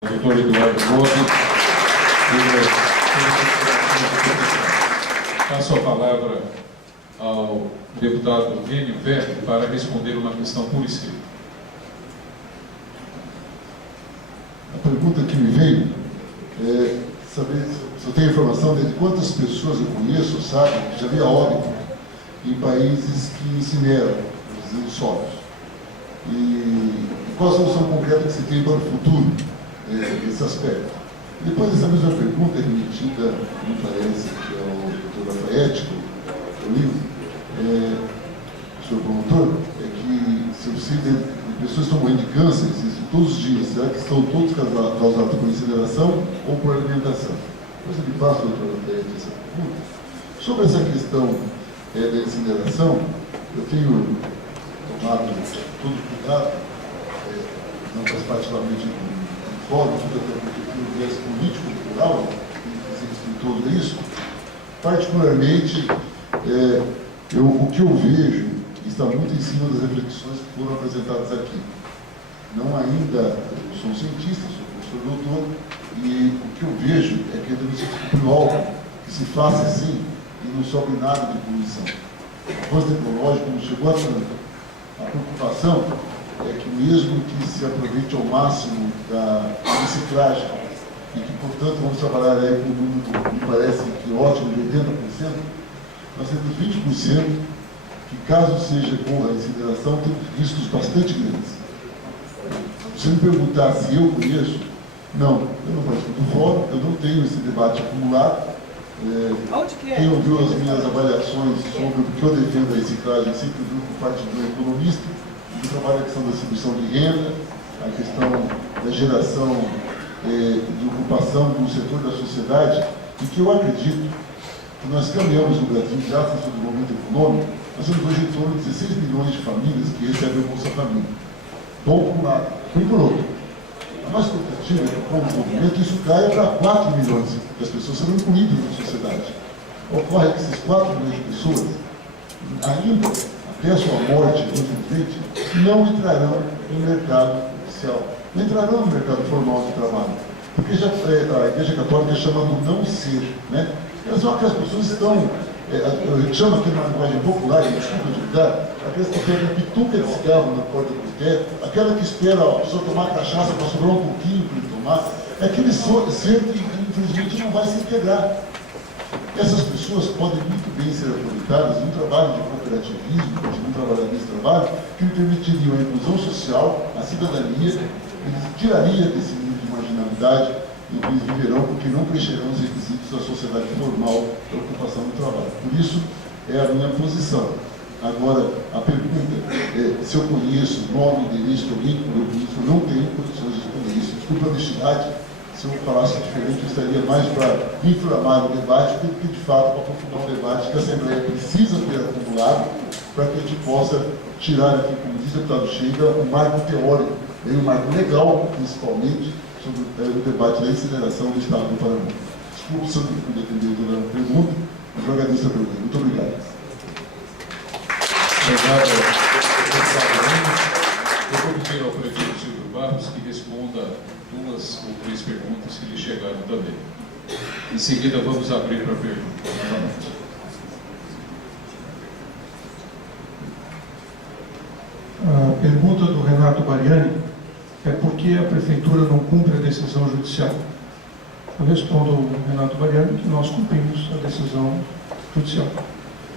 Doutor Eduardo Gomes. Passo a palavra ao deputado Enio Verdi para responder uma questão pura e simples. A pergunta que me veio é saber se eu tenho informação de quantas pessoas eu conheço, sabe, que já havia óbito em países que incineram os resíduos sólidos. E qual a solução concreta que se tem para o futuro nesse aspecto? Depois dessa mesma pergunta remetida, me parece que é o Dr. Lafayette, o livro, o senhor promotor, é que se eu sei de pessoas que estão morrendo de câncer todos os dias, será que são todos causados por incineração ou por alimentação? Depois eu lhe passo, doutor Lafayette, essa pergunta. Sobre essa questão da incineração, eu tenho tomado todo cuidado, não faz particularmente do fórum, tudo até porque tem um viés político-cultural, que se todo isso. Particularmente, o que eu vejo está muito em cima das reflexões que foram apresentadas aqui. Não ainda, eu sou um cientista, sou professor doutor, e o que eu vejo é que ainda não se descobriu algo que se faça assim e não sobre nada de poluição. O avanço tecnológico não chegou a tanto. A preocupação é que mesmo que se aproveite ao máximo da reciclagem e que, portanto, vamos trabalhar aí com um número, me parece que ótimo, de 80%, nós temos 20% que, caso seja com a incineração, tem riscos bastante grandes. Se me perguntar se eu conheço, não, eu não participo do fórum, eu não tenho esse debate acumulado. Quem ouviu as minhas avaliações sobre o que eu defendo a reciclagem sempre viu por parte do economista, que trabalha a questão da distribuição de renda, a questão da geração de ocupação no setor da sociedade, e que eu acredito que nós caminhamos no Brasil, graças ao desenvolvimento econômico, nós temos hoje em torno de 16 milhões de famílias que recebem o Bolsa Família. Bom por um lado, e por outro. A nossa expectativa é que com o desenvolvimento isso caia para 4 milhões de pessoas serão incluídas na sociedade. Ocorre que esses 4 milhões de pessoas, ainda até a sua morte, infelizmente, não entrarão no mercado oficial, não entrarão no mercado formal de trabalho. Porque já, a Igreja Católica chama do não ser, né? Só que as pessoas estão, eu chamo aqui na linguagem popular, desculpa de cuidar, aquelas que pegam pituca de cigarro na porta do boteco, aquela que espera a pessoa tomar cachaça para sobrar um pouquinho para ele tomar, é aquele ser que, infelizmente, não vai se integrar. Essas pessoas podem muito bem ser aproveitadas num trabalho de cooperativismo, num trabalho desse trabalho, que lhe permitiriam a inclusão social, a cidadania, eles tirariam desse nível de marginalidade e eles viverão porque não preencherão os requisitos da sociedade formal da ocupação do trabalho. Por isso, é a minha posição. Agora, a pergunta é se eu conheço nome, endereço, alguém que eu conheço, eu não tenho condições de responder isso. Desculpa a honestidade, se eu falasse diferente, eu estaria mais para inflamar o debate do que, de fato, para aprofundar o debate que a Assembleia precisa ter acumulado para que a gente possa tirar aqui, como diz o deputado Chega, um marco teórico, e um marco legal, principalmente, sobre o debate da incineração do Estado do Paraná. Desculpe se eu não pude atender toda a pergunta, mas eu agradeço a pergunta. Muito obrigado. Obrigado, eu vou pedir ao prefeito Silvio Barros que responda 2 ou 3 perguntas que lhe chegaram também. Em seguida, vamos abrir para perguntas novamente. A pergunta do Renato Bariani é por que a Prefeitura não cumpre a decisão judicial. Eu respondo ao Renato Bariani que nós cumprimos a decisão judicial.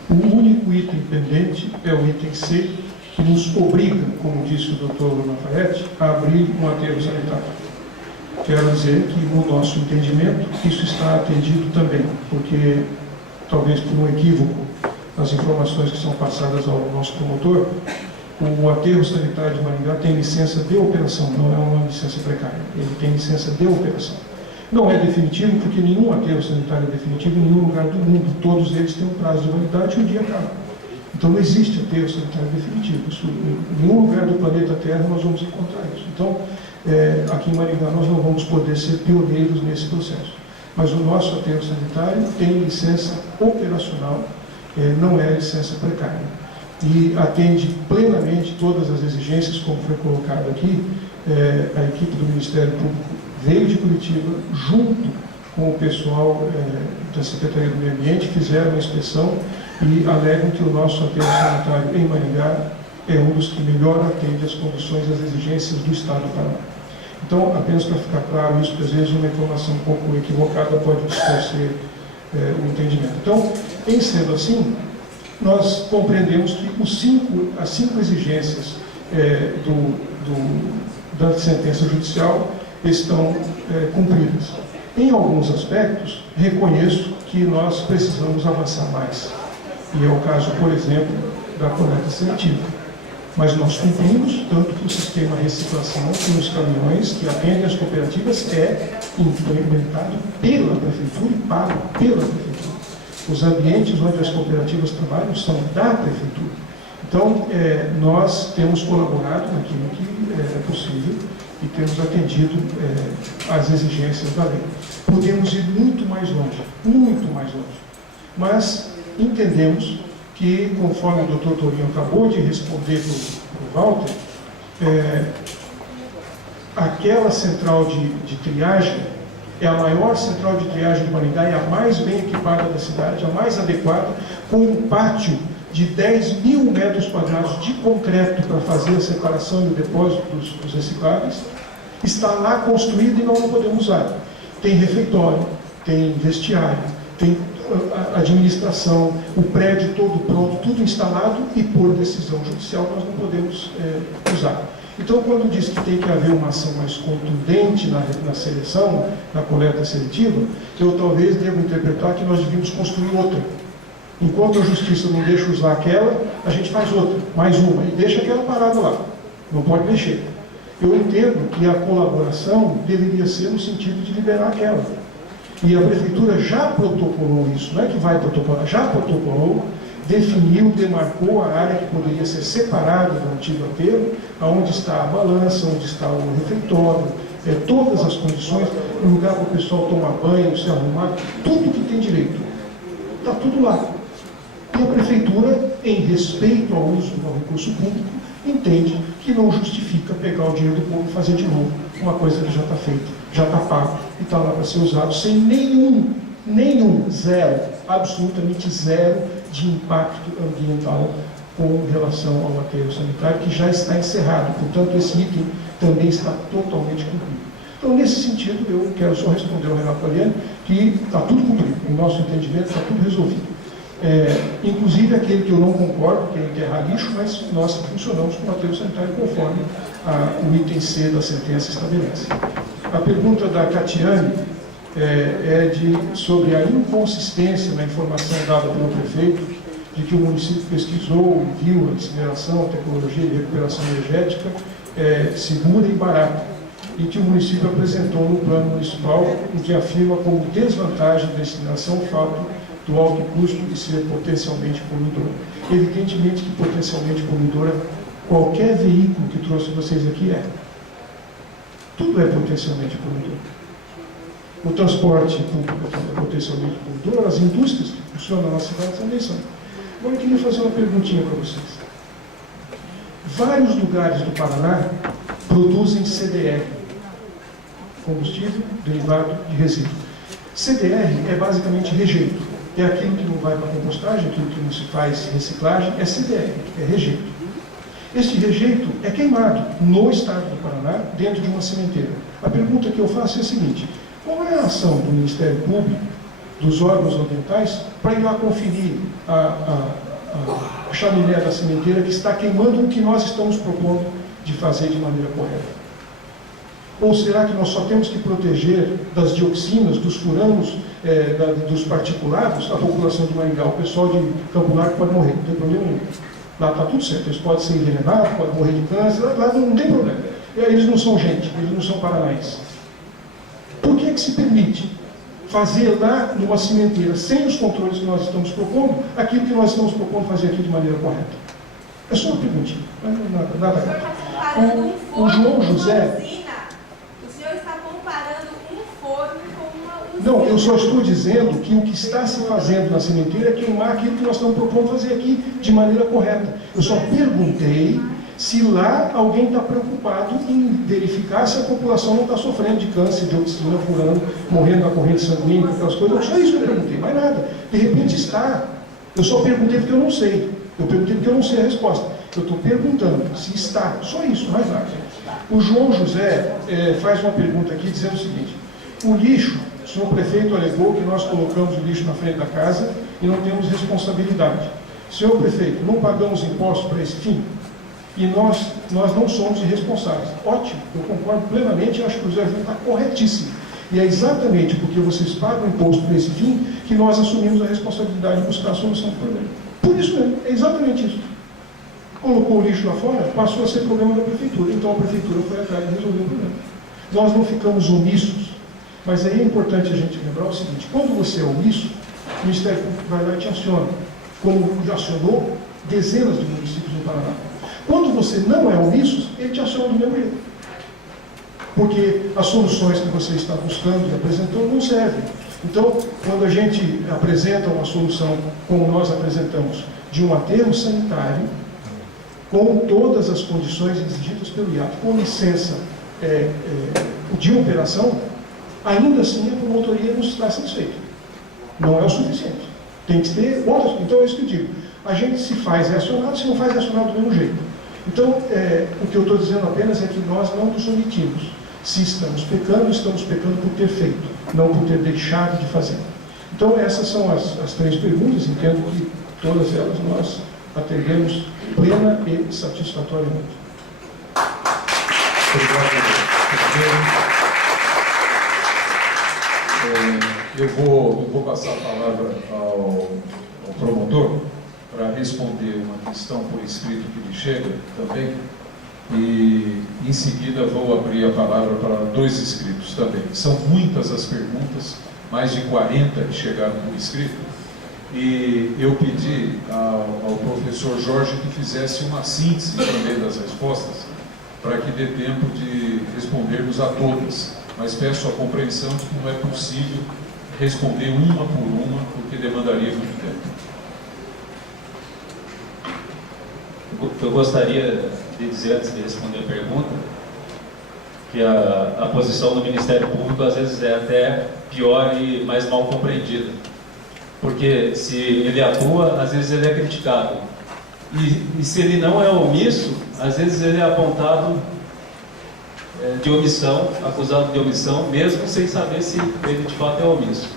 O único item pendente é o item C, que nos obriga, como disse o doutor Lafayette, a abrir um aterro sanitário. Quero dizer que, no nosso entendimento, isso está atendido também, porque, talvez por um equívoco nas informações que são passadas ao nosso promotor, o aterro sanitário de Maringá tem licença de operação, não é uma licença precária, ele tem licença de operação. Não é definitivo, porque nenhum aterro sanitário é definitivo em nenhum lugar do mundo, todos eles têm um prazo de validade e um dia acaba. Então não existe aterro sanitário definitivo, isso, em nenhum lugar do planeta Terra nós vamos encontrar isso. Então, aqui em Maringá nós não vamos poder ser pioneiros nesse processo. Mas o nosso aterro sanitário tem licença operacional, não é licença precária. E atende plenamente todas as exigências, como foi colocado aqui. A equipe do Ministério Público veio de Curitiba, junto com o pessoal da Secretaria do Meio Ambiente, fizeram a inspeção e alegam que o nosso aterro sanitário em Maringá é um dos que melhor atende às condições e às exigências do Estado do Paraná. Então, apenas para ficar claro isso, porque às vezes uma informação um pouco equivocada pode distorcer o entendimento. Então, em sendo assim, nós compreendemos que as cinco exigências da sentença judicial estão cumpridas. Em alguns aspectos, reconheço que nós precisamos avançar mais. E é o caso, por exemplo, da coleta seletiva. Mas nós cumprimos, tanto que o sistema de reciclação nos caminhões que atendem as cooperativas é implementado pela Prefeitura e pago pela Prefeitura. Os ambientes onde as cooperativas trabalham são da Prefeitura. Então, nós temos colaborado naquilo que é possível e temos atendido às exigências da lei. Podemos ir muito mais longe, mas entendemos que, conforme o doutor Torinho acabou de responder para o Walter, aquela central de triagem é a maior central de triagem de Maringá, é a mais bem equipada da cidade, a mais adequada, com um pátio de 10 mil metros quadrados de concreto para fazer a separação e o depósito dos recicláveis, está lá construído e nós não podemos usar. Tem refeitório, tem vestiário, tem administração, o prédio todo pronto, tudo instalado e por decisão judicial nós não podemos usar. Então, quando diz que tem que haver uma ação mais contundente na seleção, na coleta seletiva, eu talvez deva interpretar que nós devíamos construir outra. Enquanto a justiça não deixa usar aquela, a gente faz outra, mais uma, e deixa aquela parada lá. Não pode mexer. Eu entendo que a colaboração deveria ser no sentido de liberar aquela. E a Prefeitura já protocolou isso, não é que vai protocolar, já protocolou, definiu, demarcou a área que poderia ser separada do antigo aterro, onde está a balança, onde está o refeitório, todas as condições, um lugar para o pessoal tomar banho, se arrumar, tudo que tem direito. Está tudo lá. E a Prefeitura, em respeito ao uso do recurso público, entende que não justifica pegar o dinheiro do povo e fazer de novo uma coisa que já está feita, já está pago e está lá para ser usado sem zero, absolutamente zero de impacto ambiental com relação ao aterro sanitário, que já está encerrado. Portanto, esse item também está totalmente cumprido. Então, nesse sentido, eu quero só responder ao Renato Paliani que está tudo cumprido, em nosso entendimento está tudo resolvido. Inclusive aquele que eu não concordo, que é enterrar lixo, mas nós funcionamos com o aterro sanitário conforme o item C da sentença estabelece. A pergunta da Catiane sobre a inconsistência na informação dada pelo prefeito de que o município pesquisou e viu a incineração, a tecnologia de recuperação energética segura e barata, e que o município apresentou no plano municipal, em que afirma como desvantagem da incineração o fato do alto custo de ser potencialmente poluidora. Evidentemente que potencialmente poluidora, qualquer veículo que trouxe vocês aqui tudo é potencialmente poluidor. O transporte público é potencialmente poluidor, as indústrias que funcionam na nossa cidade também são. Agora eu queria fazer uma perguntinha para vocês. Vários lugares do Paraná produzem CDR, combustível derivado de resíduo. CDR é basicamente rejeito. É aquilo que não vai para compostagem, aquilo que não se faz reciclagem, é CDR, é rejeito. Este rejeito é queimado no estado do Paraná, dentro de uma cimenteira. A pergunta que eu faço é a seguinte: qual é a ação do Ministério Público, dos órgãos ambientais, para ir lá conferir a chaminé da cimenteira que está queimando o que nós estamos propondo de fazer de maneira correta? Ou será que nós só temos que proteger das dioxinas, dos furanos, dos particulados, a população de Maringá? O pessoal de Campo Largo pode morrer, não tem problema nenhum. Lá está tudo certo, eles podem ser envenenados, podem morrer de câncer, lá não tem problema. Eles não são gente, eles não são paranaenses. Por que se permite fazer lá numa cimenteira, sem os controles que nós estamos propondo, aquilo que nós estamos propondo fazer aqui de maneira correta? É só uma perguntinha, nada. O João José... Não, eu só estou dizendo que o que está se fazendo na cimenteira é queimar aquilo que nós estamos propondo fazer aqui de maneira correta. Eu só perguntei se lá alguém está preocupado em verificar se a população não está sofrendo de câncer, de oxina, furando, morrendo da corrente sanguínea, aquelas coisas. Só isso que eu perguntei, mais nada. De repente está. Eu só perguntei porque eu não sei. Eu perguntei porque eu não sei a resposta. Eu estou perguntando se está. Só isso, mais nada. O João José faz uma pergunta aqui dizendo o seguinte: o lixo, o senhor prefeito alegou que nós colocamos o lixo na frente da casa e não temos responsabilidade. Senhor prefeito, não pagamos impostos para esse fim? E nós não somos irresponsáveis. Ótimo, eu concordo plenamente e acho que o José Júnior está corretíssimo. E é exatamente porque vocês pagam imposto para esse fim que nós assumimos a responsabilidade de buscar a solução do problema. Por isso mesmo, é exatamente isso. Colocou o lixo lá fora, passou a ser problema da prefeitura. Então a prefeitura foi atrás de resolver o problema. Nós não ficamos omissos, mas aí é importante a gente lembrar o seguinte: quando você é omisso, o Ministério Público vai lá e te aciona, como já acionou dezenas de municípios no Paraná. Quando você não é omisso, ele te aciona do mesmo jeito. Porque as soluções que você está buscando e apresentando não servem. Então, quando a gente apresenta uma solução, como nós apresentamos, de um aterro sanitário, com todas as condições exigidas pelo IAT, com licença de operação, ainda assim a promotoria não está satisfeita. Não é o suficiente. Tem que ter outras. Então é isso que eu digo. A gente se faz reacionado, se não faz reacionado do mesmo jeito. Então, o que eu estou dizendo apenas é que nós não nos omitimos. Se estamos pecando por ter feito, não por ter deixado de fazer. Então, essas são as três perguntas. Entendo que todas elas nós atendemos plena e satisfatoriamente. Eu vou passar a palavra ao promotor para responder uma questão por escrito que lhe chega também, e em seguida vou abrir a palavra para 2 inscritos também. São muitas as perguntas, mais de 40 que chegaram por escrito, e eu pedi ao professor Jorge que fizesse uma síntese também das respostas, para que dê tempo de respondermos a todas, mas peço a compreensão de que não é possível responder uma por uma, porque demandaria muito tempo. Eu gostaria de dizer, antes de responder a pergunta, que a posição do Ministério Público às vezes é até pior e mais mal compreendida. Porque se ele atua, às vezes ele é criticado. E se ele não é omisso, às vezes ele é apontado de omissão, acusado de omissão, mesmo sem saber se ele de fato é omisso.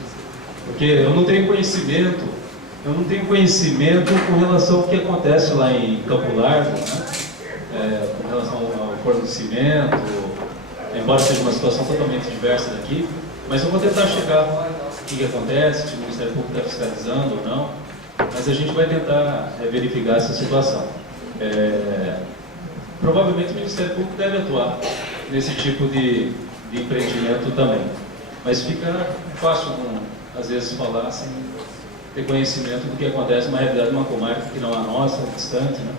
Porque eu não tenho conhecimento com relação ao que acontece lá em Campo Largo, né? Com relação ao fornecimento, embora seja uma situação totalmente diversa daqui, mas eu vou tentar chegar o que acontece, se o Ministério Público está fiscalizando ou não, mas a gente vai tentar verificar essa situação. Provavelmente o Ministério Público deve atuar nesse tipo de empreendimento também, mas fica fácil, às vezes, falar sem ter conhecimento do que acontece na realidade de uma comarca que não é a nossa, é distante, né?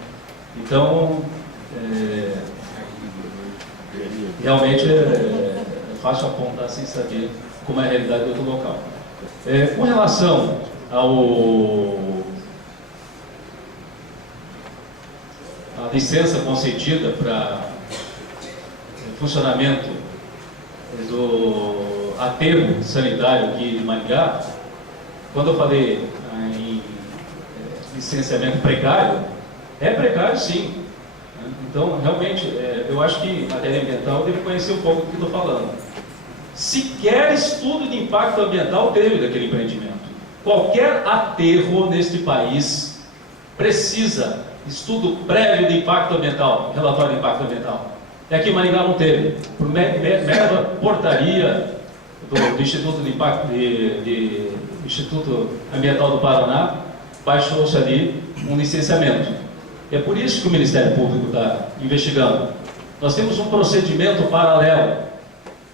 Então, realmente é fácil apontar sem saber como é a realidade do outro local. Com relação à licença concedida para funcionamento do aterro sanitário aqui de Maringá, quando eu falei em licenciamento precário, é precário sim. Então, realmente, eu acho que em matéria ambiental eu devo conhecer um pouco do que estou falando. Sequer estudo de impacto ambiental teve daquele empreendimento. Qualquer aterro neste país precisa estudo prévio de impacto ambiental, relatório de impacto ambiental. E aqui em Maringá não teve. Por mera portaria do Instituto de Impacto Instituto Ambiental do Paraná, baixou-se ali um licenciamento. E é por isso que o Ministério Público está investigando. Nós temos um procedimento paralelo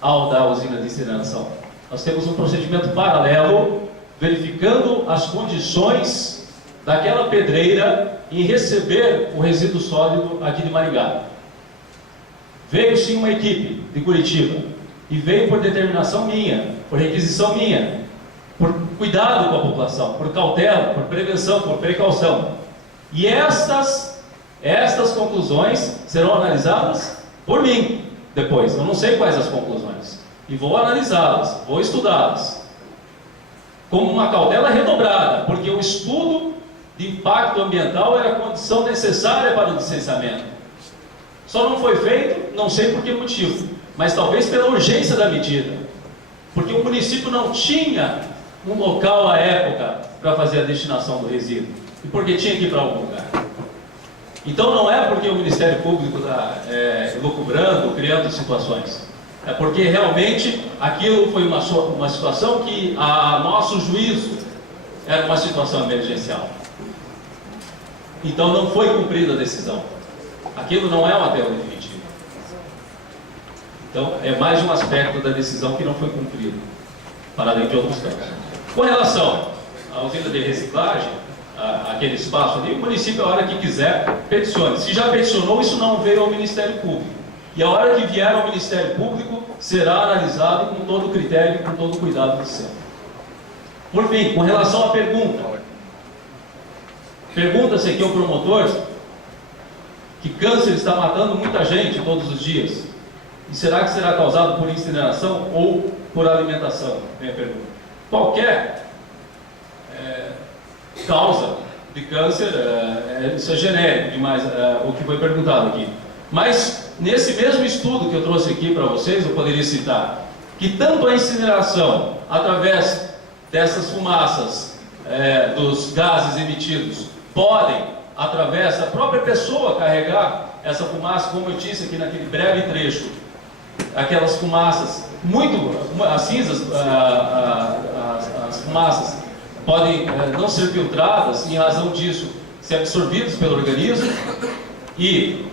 ao da usina de incineração. Nós temos um procedimento paralelo verificando as condições daquela pedreira em receber o resíduo sólido aqui de Maringá. Veio sim uma equipe de Curitiba e veio por determinação minha, por requisição minha, por cuidado com a população, por cautela, por prevenção, por precaução. E estas Estas conclusões serão analisadas por mim depois. Eu não sei quais as conclusões. E vou analisá-las, vou estudá-las. Como uma cautela redobrada, porque o estudo de impacto ambiental era a condição necessária para o licenciamento. Só não foi feito, não sei por que motivo, mas talvez pela urgência da medida. Porque o município não tinha um local à época para fazer a destinação do resíduo. E porque tinha que ir para algum lugar. Então não é porque o Ministério Público está lucubrando, criando situações. É porque realmente aquilo foi uma situação que, a nosso juízo, era uma situação emergencial. Então não foi cumprida a decisão. Aquilo não é um aterro definitivo. Então é mais um aspecto da decisão que não foi cumprido, para além de outros casos. Com relação à usina de reciclagem, aquele espaço ali, o município, a hora que quiser, peticione. Se já peticionou, isso não veio ao Ministério Público. E a hora que vier ao Ministério Público, será analisado com todo o critério e com todo o cuidado do sempre. Por fim, com relação à pergunta-se aqui ao promotor que câncer está matando muita gente todos os dias. E será que será causado por incineração ou por alimentação? Vem a pergunta. Qualquer causa de câncer, isso é genérico demais, o que foi perguntado aqui. Mas, nesse mesmo estudo que eu trouxe aqui para vocês, eu poderia citar que tanto a incineração, através dessas fumaças, dos gases emitidos, podem, através da própria pessoa, carregar essa fumaça, como eu disse aqui naquele breve trecho, aquelas fumaças, as cinzas, as fumaças podem não ser filtradas, em razão disso, ser absorvidas pelo organismo, e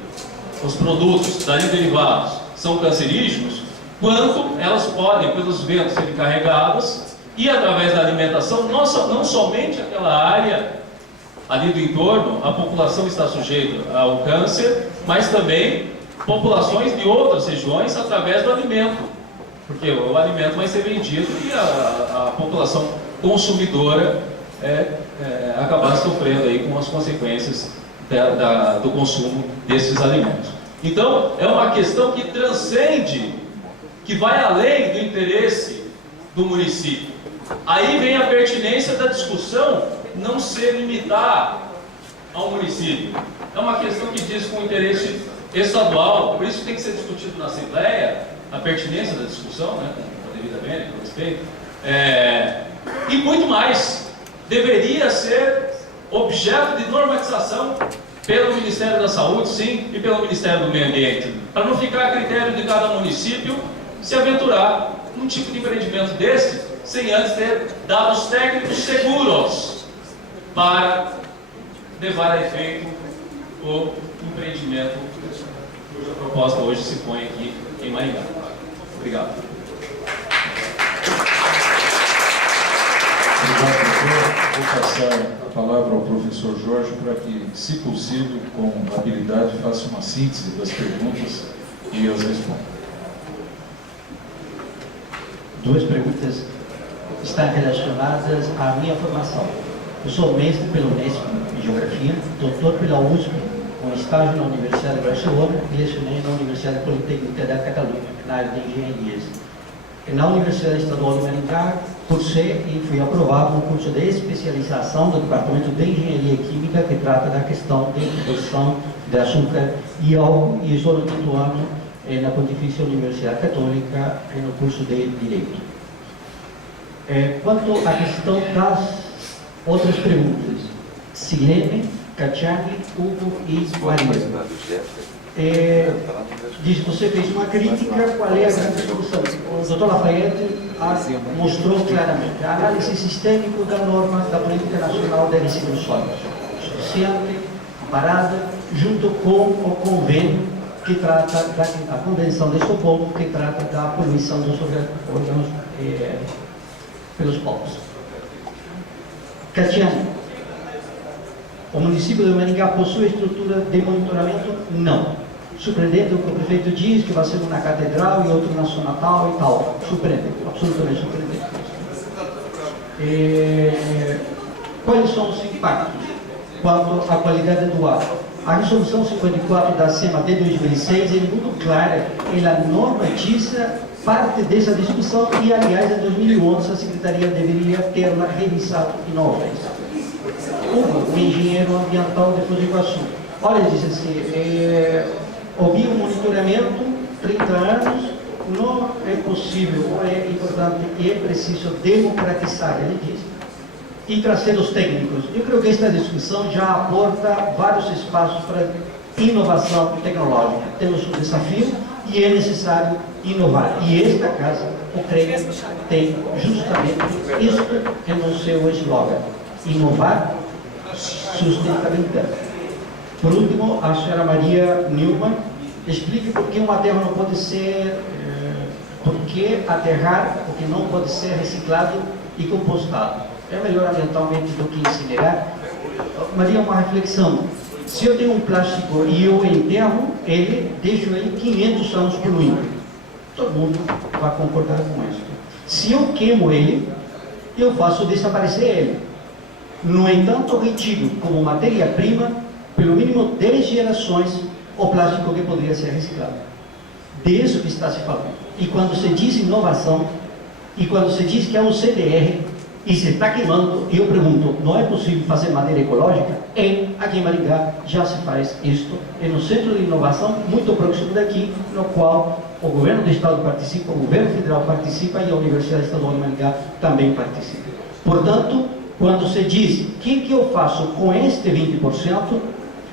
os produtos dali derivados são cancerígenos, quanto elas podem, pelos ventos, serem carregadas, e através da alimentação, não somente aquela área ali do entorno, a população está sujeita ao câncer, mas também populações de outras regiões através do alimento, porque o alimento vai ser vendido e a população consumidora acabar sofrendo aí com as consequências do consumo desses alimentos. Então, é uma questão que transcende, que vai além do interesse do município. Aí vem a pertinência da discussão não se limitar ao município. É uma questão que diz com interesse estadual, por isso tem que ser discutido na Assembleia, a pertinência da discussão, né, com a devida vênia, com respeito. E muito mais, deveria ser objeto de normatização pelo Ministério da Saúde, sim, e pelo Ministério do Meio Ambiente, para não ficar a critério de cada município se aventurar num tipo de empreendimento desse, sem antes ter dados técnicos seguros para levar a efeito o empreendimento cuja proposta hoje se põe aqui em Maringá. Obrigado. Obrigado, doutor. Vou passar a palavra ao professor Jorge para que, se possível, com habilidade, faça uma síntese das perguntas e as responda. Duas perguntas estão relacionadas à minha formação. Eu sou mestre pela Unesp em Geografia, doutor pela USP, com estágio na Universidade de Barcelona e lecionei na Universidade Politécnica da Catalunha, na área de engenharias. Na Universidade Estadual de Maringá, cursei e fui aprovado no curso de especialização do Departamento de Engenharia Química, que trata da questão de produção de açúcar e álcool, e estou no quinto ano na Pontifícia Universidade Católica, no curso de Direito. Quanto à questão das outras perguntas, Silene, Cacciani, Hugo e Maria. Você fez uma crítica, qual é a grande solução? O Dr. Lafayette mostrou claramente a análise sistêmica da norma da Política Nacional de Resíduos Sólidos, suficiente, parada, junto com o convênio que trata da Convenção de Estocolmo, que trata da poluição dos órgãos pelos povos. Catiane, o município de Maringá possui estrutura de monitoramento? Não. Surpreendente o que o prefeito diz, que vai ser uma na catedral e outro na sua natal e tal. Surpreendente, absolutamente surpreendente. Quais são os impactos quanto à qualidade do ar? A resolução 54 da SEMA de 2006 é muito clara, ela normatiza parte dessa discussão e, aliás, em 2011 a Secretaria deveria ter revisado de novo isso. O engenheiro ambiental de Foz do Iguaçu, olha, diz assim, houve um monitoramento, 30 anos, não é possível, ou é importante e é preciso democratizar, ele diz, e trazer os técnicos. Eu creio que esta discussão já aporta vários espaços para inovação tecnológica. Temos um desafio e é necessário inovar. E esta casa, o CREI, tem justamente isso que é no seu slogan: inovar, sustentabilidade. Por último, a senhora Maria Newman explique por que um aterro não pode ser, por que aterrar o que não pode ser reciclado e compostado. É melhor ambientalmente do que incinerar? Maria, uma reflexão. Se eu tenho um plástico e eu enterro ele, deixo ele 500 anos poluindo. Todo mundo vai concordar com isso. Se eu queimo ele, eu faço desaparecer ele. No entanto, retiro como matéria-prima, pelo mínimo 10 gerações, o plástico que poderia ser reciclado. Disso que está se falando. E quando se diz inovação, e quando se diz que é um CDR, e se está queimando, eu pergunto, não é possível fazer madeira ecológica? Aqui em Maringá já se faz isto, é no Centro de Inovação, muito próximo daqui, no qual o Governo do Estado participa, o Governo Federal participa e a Universidade Estadual de Maringá também participa. Portanto, quando se diz, o que eu faço com este 20%,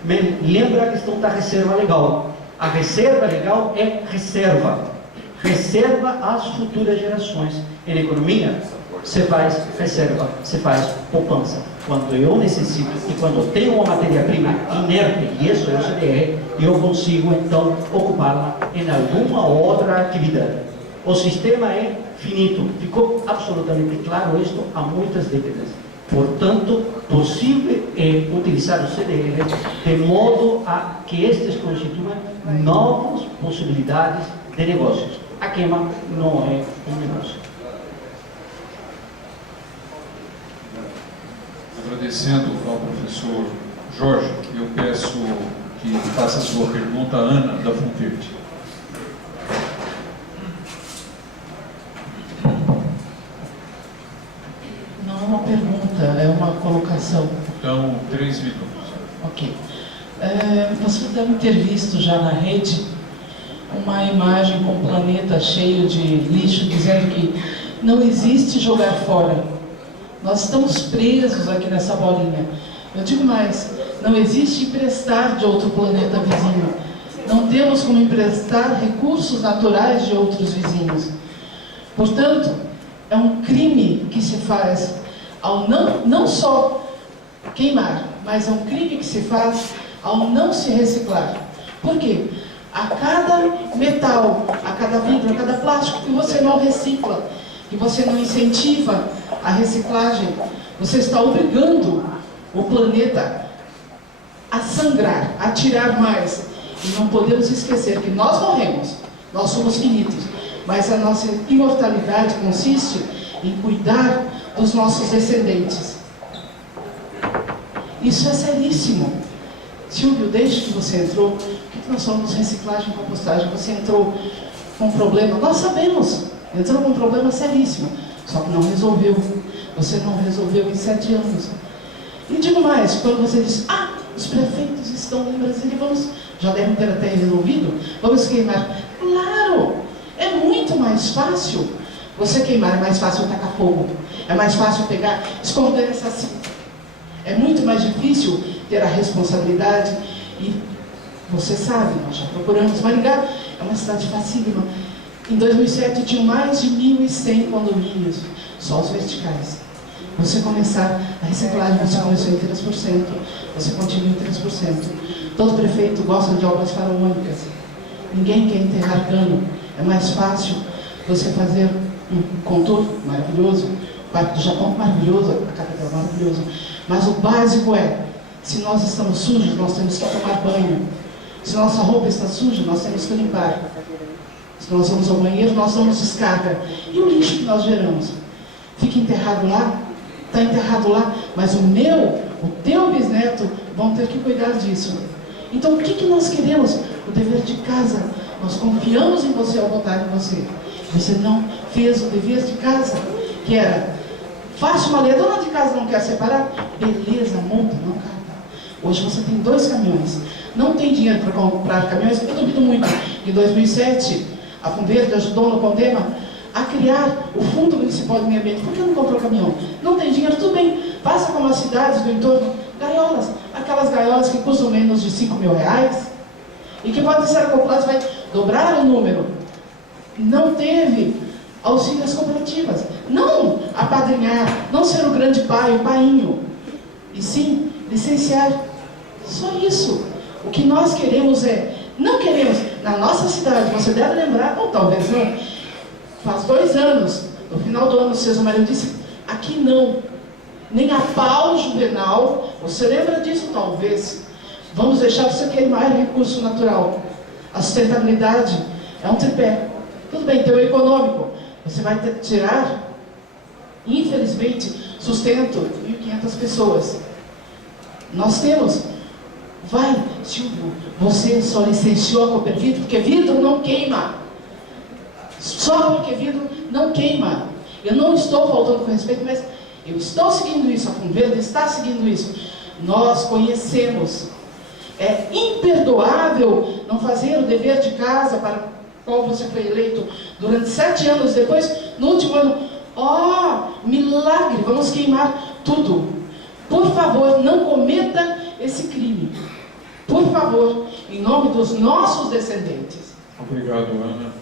me lembra a questão da reserva legal. A reserva legal é reserva. Reserva às futuras gerações. Em economia, você faz reserva, você faz poupança. Quando eu necessito e quando eu tenho uma matéria-prima inerte, e isso é o CDR, eu consigo então ocupá-la em alguma outra atividade. O sistema é finito. Ficou absolutamente claro isto há muitas décadas. Portanto, possível é utilizar o CDR de modo a que estes constituam novas possibilidades de negócios. A queima não é um negócio. Agradecendo ao professor Jorge, eu peço que faça a sua pergunta a Ana da Funverde. Não é uma pergunta, é uma colocação. Então, 3 minutos. Ok. Você deve ter visto já na rede uma imagem com um planeta cheio de lixo, dizendo que não existe jogar fora. Nós estamos presos aqui nessa bolinha. Eu digo mais, não existe emprestar de outro planeta vizinho. Não temos como emprestar recursos naturais de outros vizinhos. Portanto, é um crime que se faz ao não só queimar, mas é um crime que se faz ao não se reciclar. Por quê? A cada metal, a cada vidro, a cada plástico que você não recicla, que você não incentiva a reciclagem, você está obrigando o planeta a sangrar, a tirar mais. E não podemos esquecer que nós morremos, nós somos finitos, mas a nossa imortalidade consiste em cuidar dos nossos descendentes. Isso é seríssimo. Silvio, desde que você entrou, o que nós somos reciclagem e compostagem? Você entrou com um problema, nós sabemos, entrou com um problema seríssimo, só que não resolveu. Você não resolveu em 7 anos. E digo mais, quando você diz, os prefeitos estão em Brasília, já devem ter até resolvido, vamos queimar. Claro, é muito mais fácil você queimar, é mais fácil tacar fogo, é mais fácil pegar, esconder essa cinta. É muito mais difícil ter a responsabilidade e você sabe, nós já procuramos. Maringá é uma cidade facílima. Em 2007 tinha mais de 1.100 condomínios, só os verticais. Você começar a reciclagem, você começou em 3%, você continua em 3%. Todo prefeito gosta de obras faraônicas. Ninguém quer enterrar cano. É mais fácil você fazer um contorno maravilhoso, o Parque do Japão maravilhoso, a Catedral maravilhosa. Mas o básico é, se nós estamos sujos, nós temos que tomar banho. Se nossa roupa está suja, nós temos que limpar. Se nós vamos ao banheiro, nós damos descarga. E o lixo que nós geramos? Fica enterrado lá? Está enterrado lá, mas o teu bisneto vão ter que cuidar disso. Então, o que nós queremos? O dever de casa. Nós confiamos em você ao votar em você. Você não fez o dever de casa, que era, faça uma lei, a dona de casa não quer separar? Beleza, monta, não carta. Hoje você tem 2 caminhões. Não tem dinheiro para comprar caminhões. Eu duvido muito. Em 2007, a Funverde ajudou no Condema a criar o Fundo Municipal de Meio Ambiente. Por que não comprou caminhão? Não tem dinheiro, tudo bem. Faça como as cidades do entorno, gaiolas. Aquelas gaiolas que custam menos de R$5.000 e que podem ser acopladas, vai dobrar o número. Não teve auxílio às cooperativas. Não apadrinhar, não ser o grande pai, o painho. E sim, licenciar. Só isso. O que nós queremos não queremos, na nossa cidade, você deve lembrar, ou talvez não, faz 2 anos, no final do ano, o César Maria disse, aqui não, nem a pau juvenal, você lembra disso talvez, vamos deixar você queimar recurso natural. A sustentabilidade é um tripé. Tudo bem, tem o econômico, você vai ter que tirar, infelizmente, sustento 1.500 pessoas. Nós temos, vai, Silvio, você só licenciou a Coopervidro porque vidro não queima. Só porque vidro não queima. Eu não estou faltando com respeito, mas eu estou seguindo isso, a Funverde está seguindo isso. Nós conhecemos. É imperdoável não fazer o dever de casa para o qual você foi eleito durante 7 anos depois, no último ano, milagre, vamos queimar tudo. Por favor, não cometa esse crime. Por favor, em nome dos nossos descendentes. Obrigado, Ana.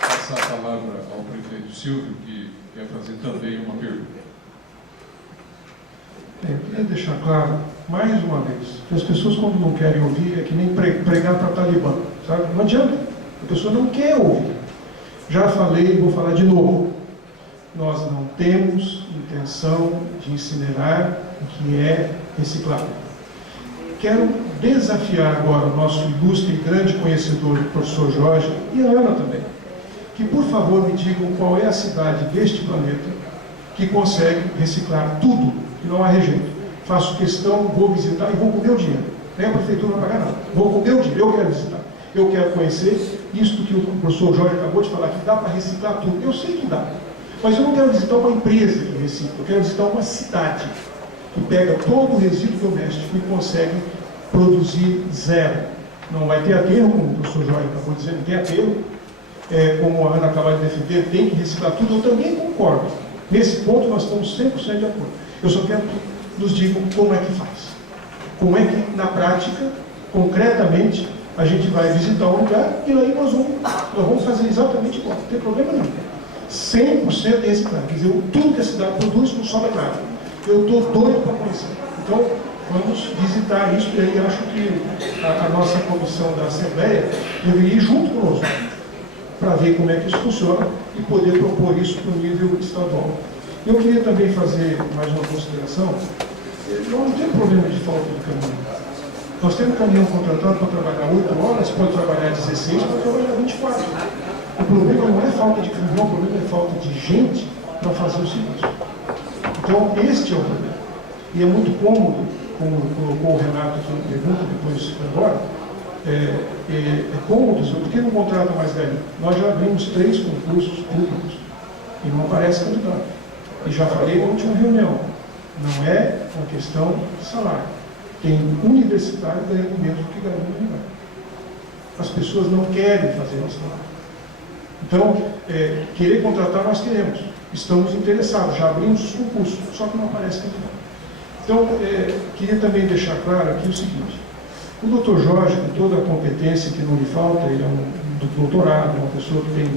Passar a palavra ao prefeito Silvio, que quer fazer também uma pergunta. Eu queria deixar claro, mais uma vez, que as pessoas, quando não querem ouvir, é que nem pregar para Talibã, sabe? Não adianta, a pessoa não quer ouvir. Já falei e vou falar de novo. Nós não temos intenção de incinerar o que é reciclável. Quero desafiar agora o nosso ilustre e grande conhecedor, o professor Jorge, e a Ana também, que por favor me digam qual é a cidade deste planeta que consegue reciclar tudo, que não há rejeito. Faço questão, vou visitar e vou com o meu dinheiro. Nem a prefeitura não vai pagar nada. Vou com o meu dinheiro, eu quero visitar. Eu quero conhecer isto que o professor Jorge acabou de falar, que dá para reciclar tudo. Eu sei que dá. Mas eu não quero visitar uma empresa que recicla, eu quero visitar uma cidade que pega todo o resíduo doméstico e consegue produzir 0. Não vai ter aterro, como o professor Jorge acabou de dizer, não tem aterro. Como a Ana acabou de defender, tem que reciclar tudo. Eu também concordo. Nesse ponto nós estamos 100% de acordo. Eu só quero que nos digam como é que faz. Como é que, na prática, concretamente, a gente vai visitar um lugar e aí nós vamos fazer exatamente igual. Não tem problema nenhum. 100% de reciclagem. Quer dizer, tudo que a cidade produz não sobra nada. Eu estou doido para conhecer. Então, vamos visitar isso, e aí acho que a nossa comissão da Assembleia deveria ir junto conosco para ver como é que isso funciona e poder propor isso para o nível estadual. Eu queria também fazer mais uma consideração. Não tem problema de falta de caminhão. Nós temos caminhão contratado para trabalhar 8 horas, pode trabalhar 16, pode trabalhar 24. O problema não é falta de caminhão, o problema é falta de gente para fazer o serviço. Então, este é o problema. E é muito cômodo, como colocou o Renato aqui na pergunta, depois agora, é cômodo, porque não contrata mais velho. Nós já abrimos 3 concursos públicos e não aparece candidato. E já falei na última reunião, não é uma questão de salário. Tem universitário ganhando menos do que ganha no universitário. As pessoas não querem fazer nosso trabalho. Então, querer contratar nós queremos. Estamos interessados, já abrimos os concursos, só que não aparece candidato. Então, queria também deixar claro aqui o seguinte. O doutor Jorge, com toda a competência que não lhe falta, ele é um doutorado, uma pessoa que tem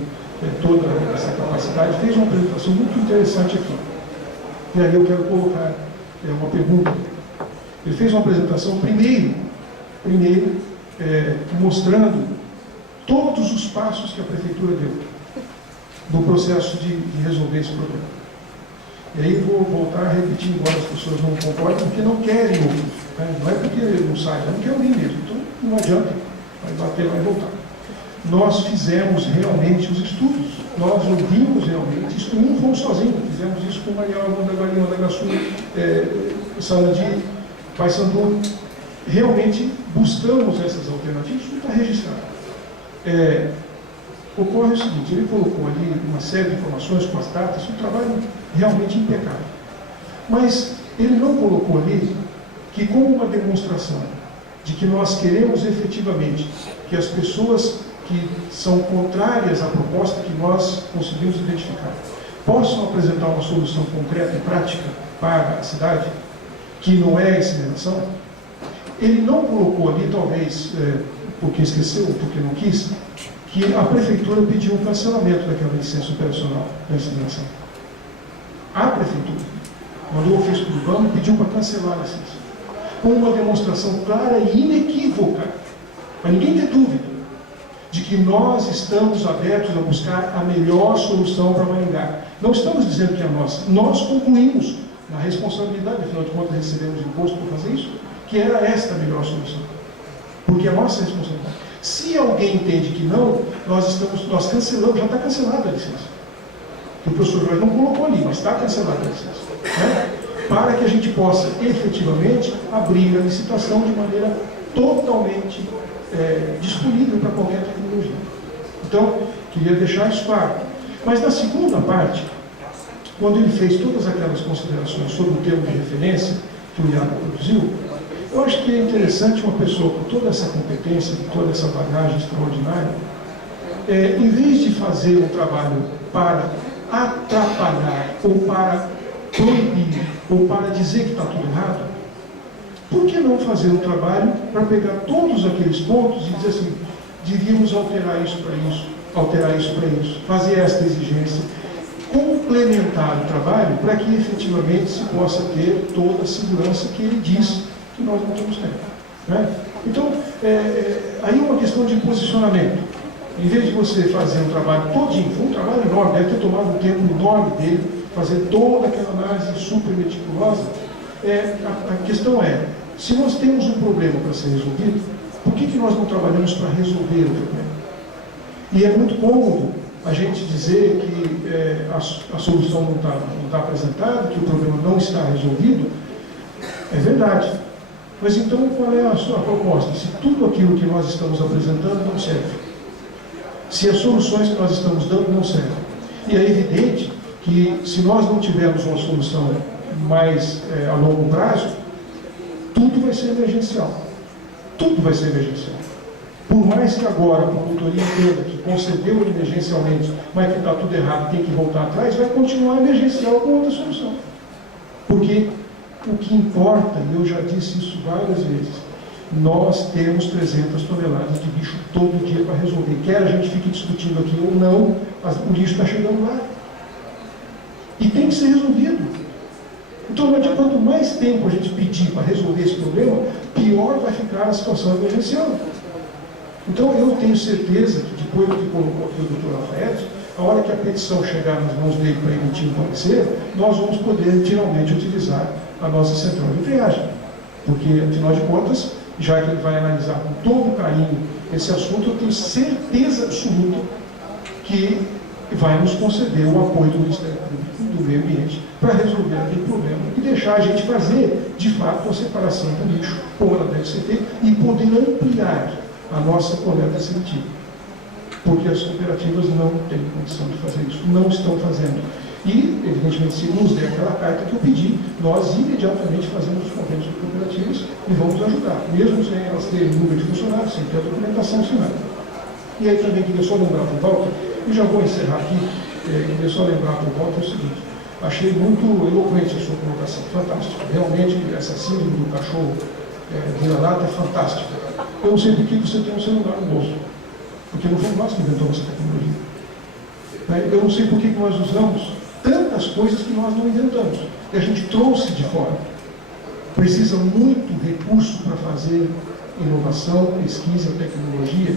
toda essa capacidade, fez uma apresentação muito interessante aqui. E aí eu quero colocar uma pergunta. Ele fez uma apresentação, primeiro mostrando todos os passos que a Prefeitura deu no processo de resolver esse problema. E aí vou voltar a repetir, embora as pessoas não concordem, porque não querem ouvir. Né? Não é porque não sai, não quer ouvir mesmo. Então não adianta, vai bater, vai voltar. nós fizemos realmente os estudos, nós ouvimos realmente, isso não fomos sozinhos, fizemos isso com Marial, Mandaguari, Mandagaçu, Sarandi, Paysandu, realmente buscamos essas alternativas, isso está registrado. Ocorre o seguinte, ele colocou ali uma série de informações com as datas, um trabalho realmente impecável. Mas ele não colocou ali que, como uma demonstração de que nós queremos efetivamente que as pessoas que são contrárias à proposta que nós conseguimos identificar possam apresentar uma solução concreta e prática para a cidade, que não é a incineração, ele não colocou ali, talvez porque esqueceu, porque não quis, que a prefeitura pediu um cancelamento daquela licença operacional da incineração. A prefeitura mandou o ofício do banco e pediu para cancelar a licença, com uma demonstração clara e inequívoca, para ninguém ter dúvida, de que nós estamos abertos a buscar a melhor solução para Maringá. Não estamos dizendo que é a nossa. Nós concluímos, na responsabilidade, afinal de contas recebemos imposto por fazer isso, que era esta a melhor solução. Porque é a nossa responsabilidade. Se alguém entende que não, nós cancelamos, já está cancelada a licença. Que o professor Jorge não colocou ali, mas está cancelada a licença. Né? Para que a gente possa efetivamente abrir a licitação de maneira totalmente disponível para qualquer tecnologia. Então, queria deixar isso claro. Mas na segunda parte, quando ele fez todas aquelas considerações sobre o termo de referência que o Iago produziu, eu acho que é interessante uma pessoa com toda essa competência, com toda essa bagagem extraordinária, em vez de fazer um trabalho para atrapalhar, ou para proibir, ou para dizer que está tudo errado, por que não fazer um trabalho para pegar todos aqueles pontos e dizer assim, devíamos alterar isso para isso, fazer esta exigência, complementar o trabalho para que efetivamente se possa ter toda a segurança que ele diz que nós não temos tempo. Né? Então, aí é uma questão de posicionamento. Em vez de você fazer um trabalho todinho, foi um trabalho enorme, deve ter tomado um tempo enorme dele, fazer toda aquela análise super meticulosa, a questão se nós temos um problema para ser resolvido, por que nós não trabalhamos para resolver o problema? E é muito cômodo a gente dizer que a solução não está apresentada, que o problema não está resolvido. É verdade. Mas então qual é a sua proposta? Se tudo aquilo que nós estamos apresentando não serve, se as soluções que nós estamos dando não servem, e é evidente que se nós não tivermos uma solução mais a longo prazo, tudo vai ser emergencial. Tudo vai ser emergencial. Por mais que agora a promotoria entenda que concedeu emergencialmente, mas que está tudo errado, tem que voltar atrás, vai continuar emergencial com outra solução. Porque o que importa, e eu já disse isso várias vezes, nós temos 300 toneladas de lixo todo dia para resolver. Quer a gente fique discutindo aqui ou não, o lixo está chegando lá. E tem que ser resolvido. Então, quanto mais tempo a gente pedir para resolver esse problema, pior vai ficar a situação emergencial. Então, eu tenho certeza que, depois do que colocou aqui o Dr. Rafael, a hora que a petição chegar nas mãos dele para emitir um parecer, nós vamos poder, finalmente, utilizar a nossa central de triagem. Porque, afinal de contas, já que ele vai analisar com todo carinho esse assunto, eu tenho certeza absoluta que vai nos conceder o apoio do Ministério Público do Meio Ambiente para resolver aquele problema e deixar a gente fazer, de fato, a separação do lixo, como ela deve ser feita, e poder ampliar a nossa coleta seletiva. Porque as cooperativas não têm condição de fazer isso, não estão fazendo. E, evidentemente, se nos der aquela carta que eu pedi, nós imediatamente fazemos os convênios de cooperativas e vamos ajudar, mesmo sem elas terem número de funcionários, sem ter a documentação assinada. E aí também queria só lembrar por volta, e já vou encerrar aqui, queria só lembrar por volta o seguinte: achei muito eloquente a sua colocação, fantástico. Realmente, essa síndrome do cachorro vira-lata é fantástica. Eu não sei por que você tem um celular no bolso, porque não fomos nós que inventamos essa tecnologia. Eu não sei por que nós usamos tantas coisas que nós não inventamos, que a gente trouxe de fora. Precisa muito recurso para fazer inovação, pesquisa, tecnologia.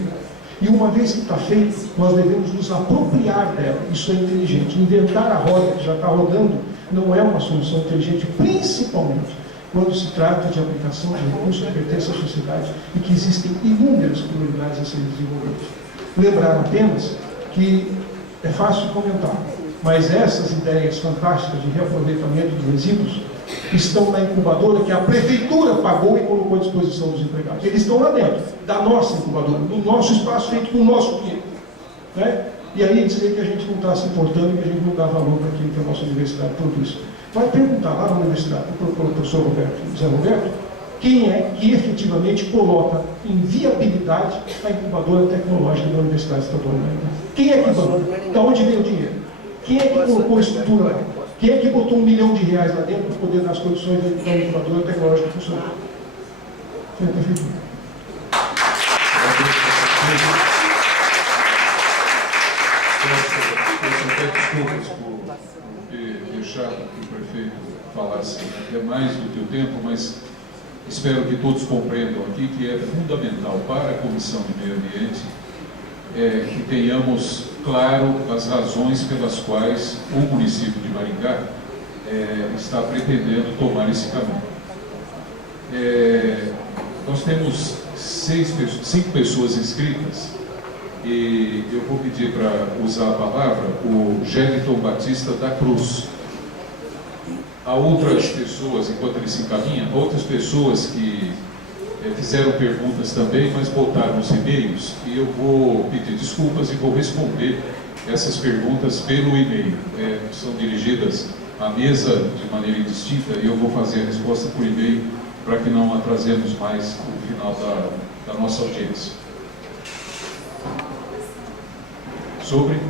E uma vez que está feito, nós devemos nos apropriar dela. Isso é inteligente. Inventar a roda que já está rodando não é uma solução inteligente, principalmente quando se trata de aplicação de recursos que pertencem à sociedade e que existem inúmeras prioridades a serem desenvolvidas. lembrar apenas que é fácil comentar, mas essas ideias fantásticas de reaproveitamento de resíduos estão na incubadora que a prefeitura pagou e colocou à disposição dos empregados. Eles estão lá dentro, da nossa incubadora, no nosso espaço feito com o nosso dinheiro. Né? E aí dizer que a gente não está se importando, que a gente não dá valor para aquilo que a nossa universidade produz. Vai perguntar lá na universidade, para o professor Zé Roberto, quem é que efetivamente coloca em viabilidade a incubadora tecnológica da Universidade Estadual de Maringá. Quem é que banca? Da onde veio o dinheiro? Quem é que colocou a estrutura lá? Quem é que botou R$1 milhão lá dentro para poder dar as condições da incubadora tecnológica funcionar? Foi a prefeitura. Peço até desculpas por ter deixado que o prefeito falasse até mais do que o tempo, mas espero que todos compreendam aqui que é fundamental para a Comissão de Meio Ambiente que tenhamos claro as razões pelas quais o município de Maringá está pretendendo tomar esse caminho. Nós temos 5 pessoas inscritas e eu vou pedir para usar a palavra o Geliton Batista da Cruz. Há outras pessoas, enquanto ele se encaminha, outras pessoas que fizeram perguntas também, mas botaram os e-mails, e eu vou pedir desculpas e vou responder essas perguntas pelo e-mail. São dirigidas à mesa de maneira indistinta e eu vou fazer a resposta por e-mail para que não atrasemos mais o final da nossa audiência. Sobre?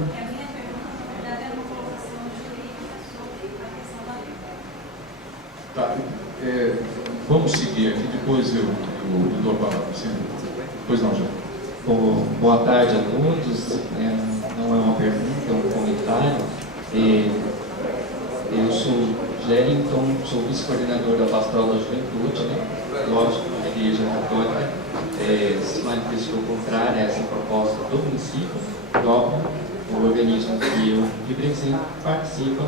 Tá, vamos seguir aqui, depois eu dou a palavra. Pois não, já. Boa tarde a todos. Não é uma pergunta, é um comentário. Eu sou Geliton, sou vice-coordenador da Pastoral da Juventude, lógico, da Igreja Católica. Se manifestou contrária a essa proposta do município, próprio, o organismo que eu represento, participa,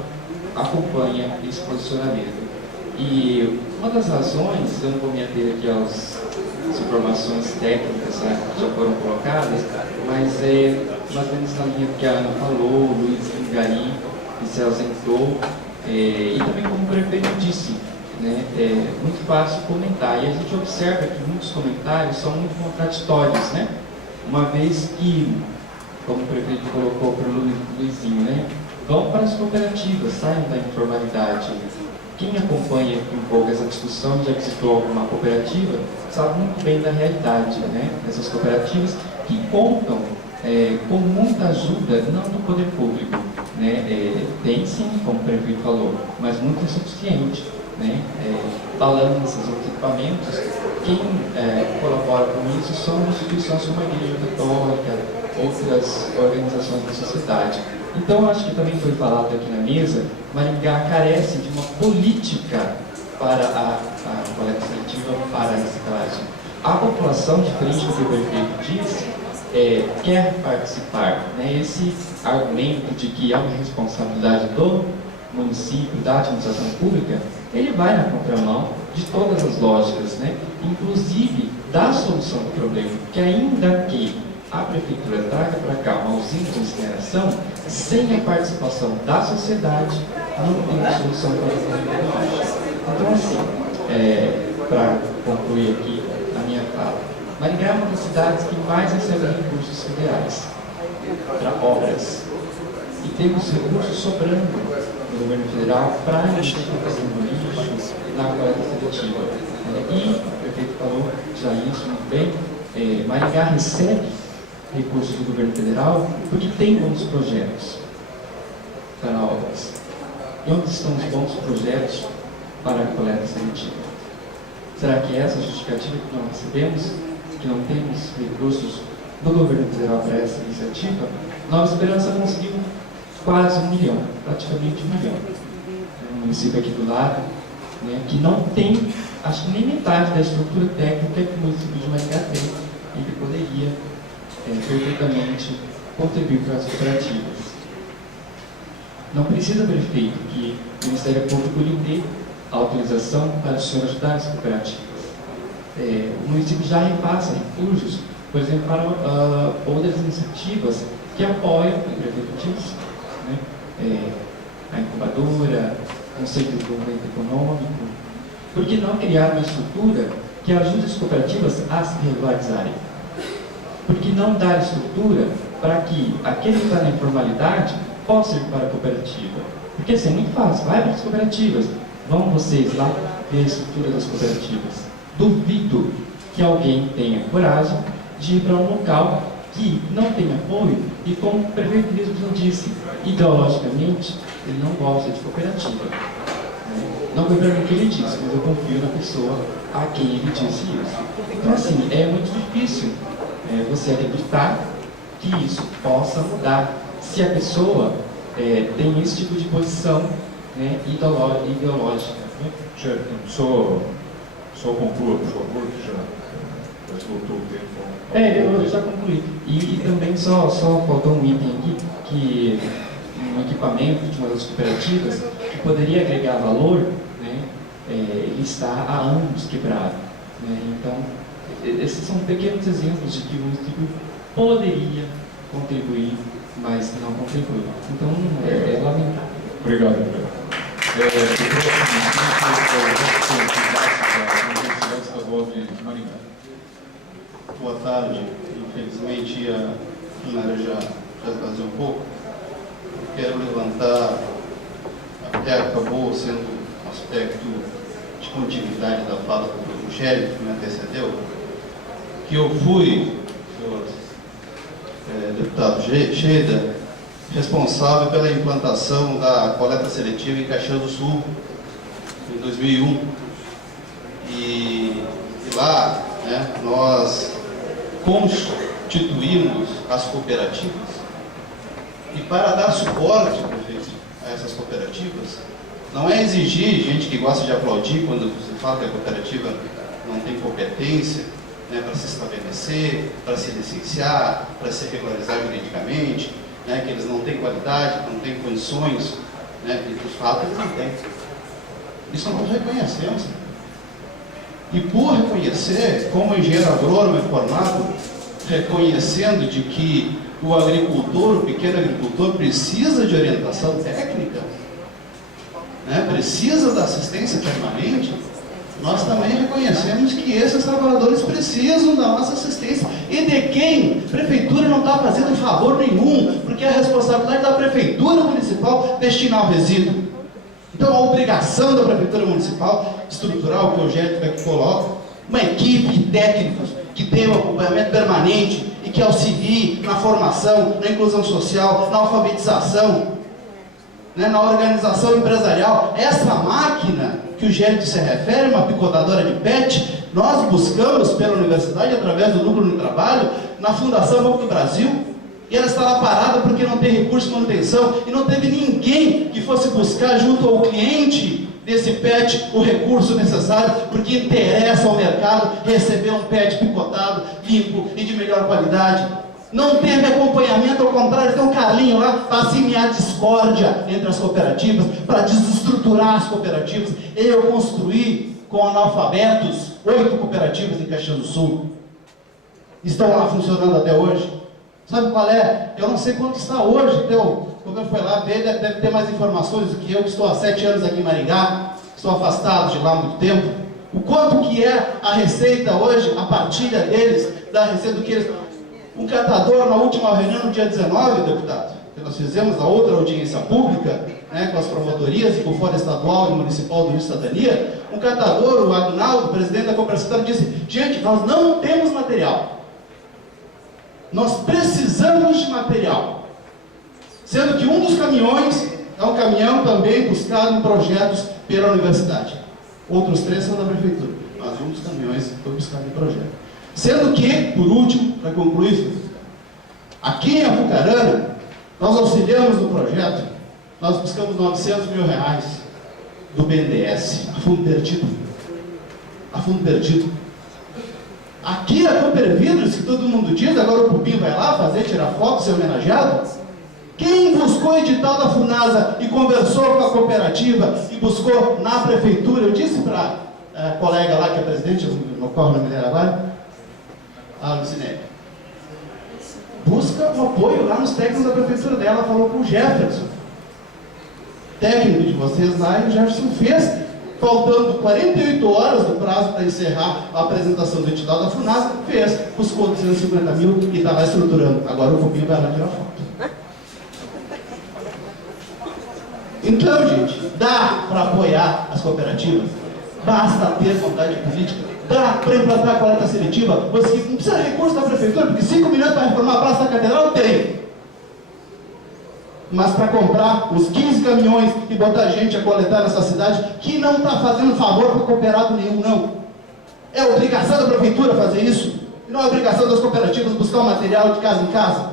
acompanha esse posicionamento. E uma das razões, eu não vou me ater aqui às informações técnicas que já foram colocadas, mas mais ou menos na linha que a Ana falou, o Luiz Gari, que se ausentou, e também como o prefeito disse, é muito fácil comentar, e a gente observa que muitos comentários são muito contraditórios, uma vez que, como o prefeito colocou para o Luizinho, vão para as cooperativas, saiam da informalidade. Quem acompanha um pouco essa discussão, já visitou alguma cooperativa, sabe muito bem da realidade, dessas cooperativas que contam com muita ajuda, não do poder público, tem sim, como o prefeito falou, mas muito insuficiente, balanças, equipamentos, quem colabora com isso são instituições como a Igreja Católica, outras organizações da sociedade. Então, acho que também foi falado aqui na mesa, Maringá carece de uma política para a coleta seletiva, para a reciclagem. A população, diferente do que o prefeito disse, quer participar. Esse argumento de que há uma responsabilidade do município, da administração pública, ele vai na contramão de todas as lógicas, inclusive da solução do problema, que ainda que a prefeitura traga para cá uma usina de incineração, sem a participação da sociedade, não tem solução para o problema. Então, assim, para concluir aqui a minha fala, Maringá é uma das cidades que mais recebe recursos federais para obras. E temos recursos sobrando no governo federal para a identificação do lixo na coleta seletiva. E o prefeito falou já isso muito bem, Maringá recebe recursos do governo federal porque tem bons projetos para obras. E onde estão os bons projetos para a coleta seletiva? Será que essa é a justificativa que nós recebemos, que não temos recursos do governo federal para essa iniciativa? Nova Esperança conseguiu quase 1 milhão, praticamente 1 milhão. É um município aqui do lado, que não tem, acho que nem metade da estrutura técnica que o município de Maringá tem e que poderia perfeitamente contribuir para as cooperativas. Não precisa, prefeito, que o Ministério Público lhe dê autorização para o senhor ajudar as cooperativas. O município já repassa recursos por exemplo, para outras iniciativas que apoiam, o prefeito disse, né, a incubadora, o Conselho de Desenvolvimento Econômico. Por que não criar uma estrutura que ajude as cooperativas a se regularizarem? Por que não dar estrutura para que aquele que está na informalidade possa ir para a cooperativa? Porque assim, é muito fácil, vai para as cooperativas, vão vocês lá ver a estrutura das cooperativas. Duvido que alguém tenha coragem de ir para um local que não tem apoio e, como o prefeito mesmo disse, ideologicamente, ele não gosta de cooperativa. Não foi para mim que ele disse, mas eu confio na pessoa a quem ele disse isso. Então, assim, é muito difícil você acreditar que isso possa mudar se a pessoa tem esse tipo de posição, né, ideológica. Chefe, só conclua, por favor, que já esgotou o tempo. Eu já concluí. E também só faltou um item aqui, que um equipamento de uma das cooperativas que poderia agregar valor, né, ele está há anos quebrado. Né? Então, esses são pequenos exemplos de que o município poderia contribuir, mas não contribui. Então, é lamentável. Obrigado, André. O próximo da Universidade Estadual de Maringá. Boa tarde. Infelizmente, a plenária já atrasou um pouco. Quero levantar, até acabou sendo um aspecto de continuidade da fala do Rogério, que me antecedeu, que eu fui, senhor deputado Sheida, responsável pela implantação da coleta seletiva em Caxias do Sul, em 2001. E lá, né, nós constituímos as cooperativas. E para dar suporte, prefeito, a essas cooperativas, não é exigir gente que gosta de aplaudir quando você fala que a cooperativa não tem competência, né, para se estabelecer, para se licenciar, para se regularizar juridicamente, né, que eles não têm qualidade, não têm condições, né, e de fato eles não têm. Isso nós reconhecemos. E por reconhecer, como engenheiro agrônomo formado, reconhecendo de que o agricultor, o pequeno agricultor, precisa de orientação técnica, né, precisa da assistência permanente, nós também reconhecemos que esses trabalhadores precisam da nossa assistência. E de quem? A prefeitura não está fazendo favor nenhum, porque é a responsabilidade da prefeitura municipal destinar o resíduo. Então, a obrigação da prefeitura municipal estruturar o que o Eugênio aqui coloca, uma equipe de técnicos que tenha um acompanhamento permanente e que auxilie na formação, na inclusão social, na alfabetização, né, na organização empresarial. Essa máquina que o Gérito se refere, uma picotadora de PET, nós buscamos pela universidade, através do Núcleo de Trabalho, na Fundação Banco do Brasil, e ela está lá parada porque não tem recurso de manutenção, e não teve ninguém que fosse buscar junto ao cliente desse PET o recurso necessário, porque interessa ao mercado receber um PET picotado, limpo e de melhor qualidade. Não teve acompanhamento, ao contrário, tem um Carlinho lá para semear discórdia entre as cooperativas, para desestruturar as cooperativas. Eu construí com analfabetos 8 cooperativas em Caxias do Sul. Estão lá funcionando até hoje. Sabe qual é? Eu não sei quanto está hoje. Então, quando eu fui lá ver, deve ter mais informações do que eu, que estou há 7 anos aqui em Maringá, estou afastado de lá há muito tempo. O quanto que é a receita hoje, a partilha deles, da receita do que eles... Um catador, na última reunião, no dia 19, deputado, que nós fizemos a outra audiência pública, né, com as promotorias e com o Fórum Estadual e Municipal do Cidadania, um catador, o Agnaldo, presidente da cooperativa, disse: gente, nós não temos material. Nós precisamos de material. Sendo que um dos caminhões é um caminhão também buscado em projetos pela universidade. Outros 3 são da prefeitura, mas um dos caminhões foi buscado em projeto. Sendo que, por último, para concluir, aqui em Apucarana, nós auxiliamos no projeto, nós buscamos R$900 mil do BNDES, a fundo perdido. A fundo perdido. Aqui a Coopervidros, que todo mundo diz, agora o Pupim vai lá fazer, tirar foto, ser homenageado. Quem buscou o edital da FUNASA e conversou com a cooperativa e buscou na prefeitura, eu disse para a colega lá, que é presidente, não ocorre o nome dela agora, a Lucinete. busca um apoio lá nos técnicos da prefeitura dela, falou com o Jefferson, técnico de vocês lá, e o Jefferson fez, faltando 48 horas do prazo para encerrar a apresentação do edital da FUNASA, fez, buscou 250 mil e está lá estruturando. Agora o Rubinho vai lá tirar foto. Então, gente, dá para apoiar as cooperativas? Basta ter vontade política. Dá para implantar a coleta seletiva? Você não precisa de recurso da prefeitura, porque 5 milhões para reformar a Praça da Catedral tem. Mas para comprar os 15 caminhões e botar gente a coletar nessa cidade, que não está fazendo favor para cooperado nenhum, não. É obrigação da prefeitura fazer isso. E não é obrigação das cooperativas buscar o material de casa em casa,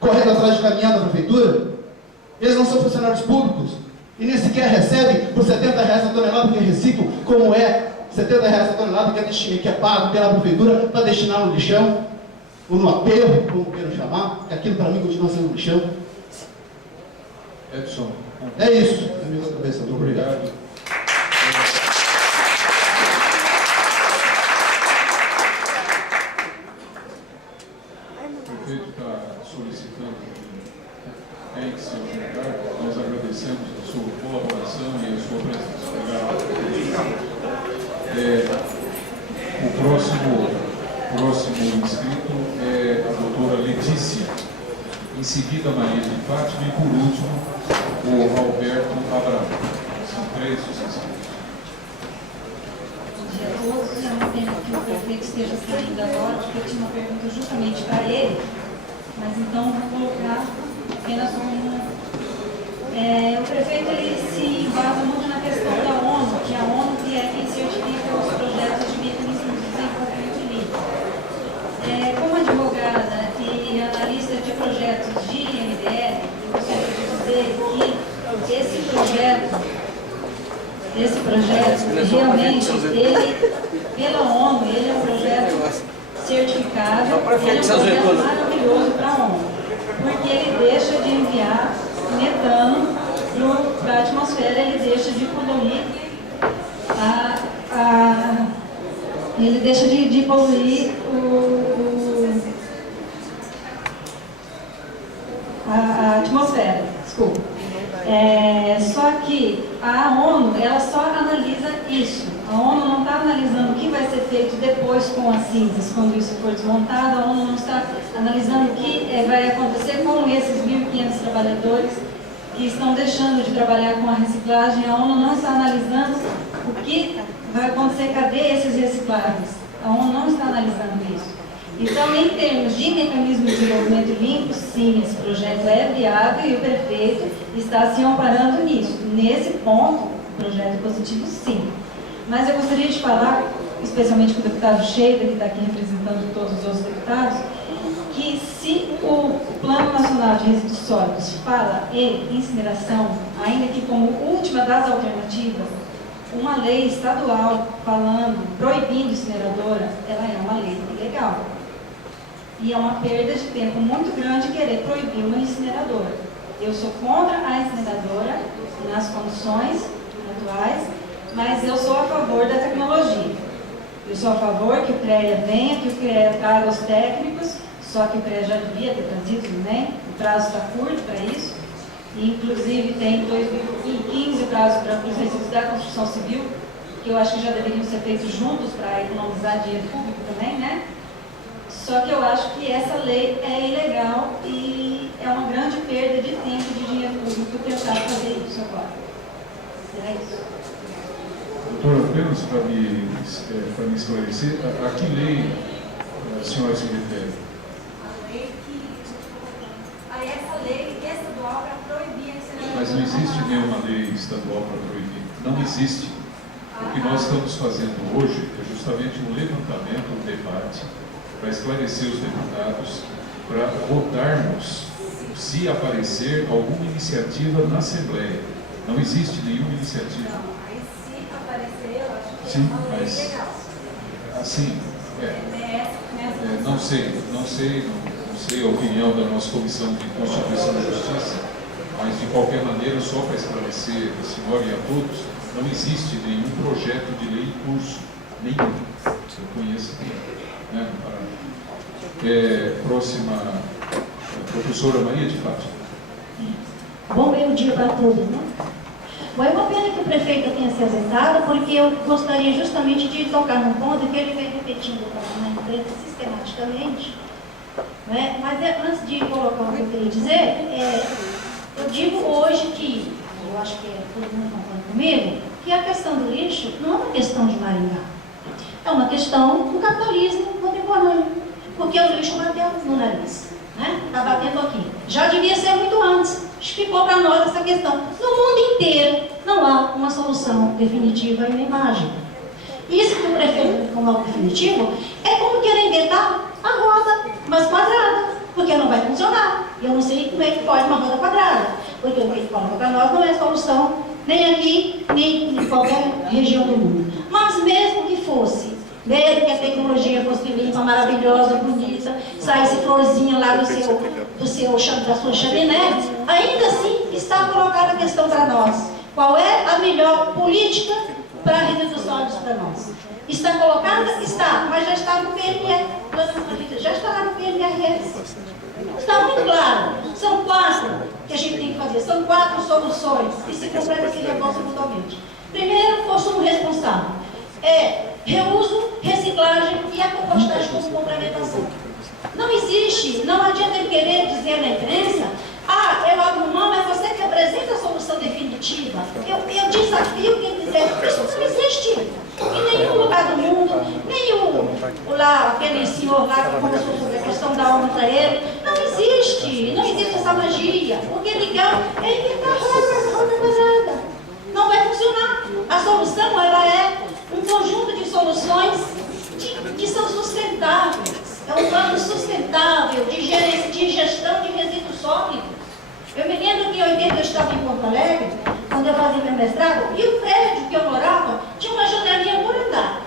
correndo atrás de caminhão da prefeitura. Eles não são funcionários públicos e nem sequer recebem por R$70 a tonelada que reciclam, como é R$70 a tonelada que é pago pela prefeitura para destinar no lixão, ou no aterro, como queiram chamar, que aquilo para mim continua sendo lixão. Edson. É isso. Na minha cabeça. Muito obrigado. O prefeito está solicitando que em seu lugar. Nós agradecemos a sua colaboração e a sua presença. O próximo inscrito é a doutora Letícia. Em seguida, Maria de Fátima e, por último, o Alberto Abraão. São 3 os inscritos. Bom dia a todos. É uma pena que o prefeito esteja saindo agora, porque eu tinha uma pergunta justamente para ele, mas então vou colocar apenas um. O prefeito ele se embasa muito na questão da ONU, que a ONU que é quem certifica os projetos de mecanismo de desenvolvimento livre. Como advogada e analista de projetos de MDL, eu gostaria de dizer que esse projeto realmente, ele, pela ONU, ele é um projeto certificado, ele é um projeto maravilhoso para a ONU, porque ele deixa de enviar metano para a atmosfera, ele deixa de poluir ele deixa de poluir a atmosfera, desculpa. Só que a ONU, ela só analisa isso. A ONU não está analisando o que vai ser feito depois com as cinzas, quando isso for desmontado. A ONU não está analisando o que vai acontecer com esses 1.500 trabalhadores que estão deixando de trabalhar com a reciclagem. A ONU não está analisando o que vai acontecer, cadê esses recicláveis. A ONU não está analisando isso. Então, em termos de mecanismo de desenvolvimento limpo, sim, esse projeto é viável e o prefeito está se amparando nisso. Nesse ponto, o projeto é positivo, sim. Mas eu gostaria de falar, especialmente com o deputado Sheida, que está aqui representando todos os outros deputados, que se o Plano Nacional de Resíduos Sólidos fala em incineração, ainda que como última das alternativas, uma lei estadual proibindo incineradora, ela é uma lei ilegal. E é uma perda de tempo muito grande querer proibir uma incineradora. Eu sou contra a incineradora nas condições atuais, mas eu sou a favor da tecnologia. Eu sou a favor que o CREA venha, que o CREA traga os técnicos, só que o CREA já devia ter trazido, né? O prazo está curto para isso. E, inclusive, tem 2015 o prazo para os resíduos da construção civil, que eu acho que já deveriam ser feitos juntos para economizar dinheiro público também, né? Só que eu acho que essa lei é ilegal e é uma grande perda de tempo e de dinheiro público tentar fazer isso agora. Será isso? Doutora, apenas para me esclarecer, a que lei a senhora se refere? A essa lei estadual para proibir a incineração. Mas não existe nenhuma lei estadual para proibir. Não existe. O que nós estamos fazendo hoje é justamente um levantamento, um debate, para esclarecer os deputados, para votarmos se aparecer alguma iniciativa na Assembleia. Não existe nenhuma iniciativa. Não, mas se aparecer, eu acho que Sim, é uma lei mas legal. assim, não sei a opinião da nossa Comissão de Constituição e Justiça, mas de qualquer maneira, só para esclarecer a senhora e a todos, não existe nenhum projeto de lei em curso, nenhum. Eu conheço aqui. Né? Próxima Professora Maria de Fátima. Bom meio-dia para todos, né? Bom, é uma pena que o prefeito tenha se ausentado, porque eu gostaria justamente de tocar num ponto que ele vem repetindo na imprensa sistematicamente, né? Mas antes de colocar o que eu queria dizer, eu digo hoje que, eu acho que todo mundo concorda comigo, que a questão do lixo não é uma questão de Maringá, é uma questão do capitalismo contemporâneo, porque o lixo bateu no nariz, né? Está batendo aqui. Já devia ser muito antes. Explicou para nós essa questão. No mundo inteiro não há uma solução definitiva e nem mágica. Isso que o prefeito como algo definitivo é como querer inventar a roda, mas quadrada, porque não vai funcionar. E eu não sei como é que pode uma roda quadrada, porque o que ele coloca para nós não é solução nem aqui, nem em qualquer região do mundo. Mas mesmo que fosse, mesmo que a tecnologia fosse limpa, maravilhosa, bonita, saísse florzinha lá da sua chaminé, ainda assim está colocada a questão para nós. Qual é a melhor política para a resíduos sólidos para nós? Está colocada? Está, mas já está no PNR. Já está lá no PNRS. Está muito claro. São 4 que a gente tem que fazer. São 4 soluções que se completam e se reforçam mutuamente. Primeiro, consumo responsável. Reuso, reciclagem e a compostagem como complementação. Não existe, não adianta ele querer dizer na imprensa, eu abro mão, mas você que apresenta a solução definitiva. Eu desafio quem quiser, isso não existe. Em nenhum lugar do mundo, nem aquele senhor lá que conversou sobre a questão da alma para ele, não existe essa magia. O que é legal é inventar roda quadrada. Não vai funcionar. A solução, ela é um conjunto de soluções que são sustentáveis. É um plano sustentável de gestão de resíduos sólidos. Eu me lembro que em 80 eu estava em Porto Alegre, quando eu fazia meu mestrado, e o prédio que eu morava tinha uma janelinha por andar.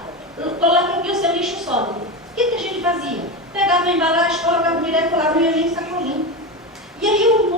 Coloca aqui o seu lixo sólido. O que a gente fazia? Pegava a embalagem, colocava direto lá no e a gente sacolinha. E aí eu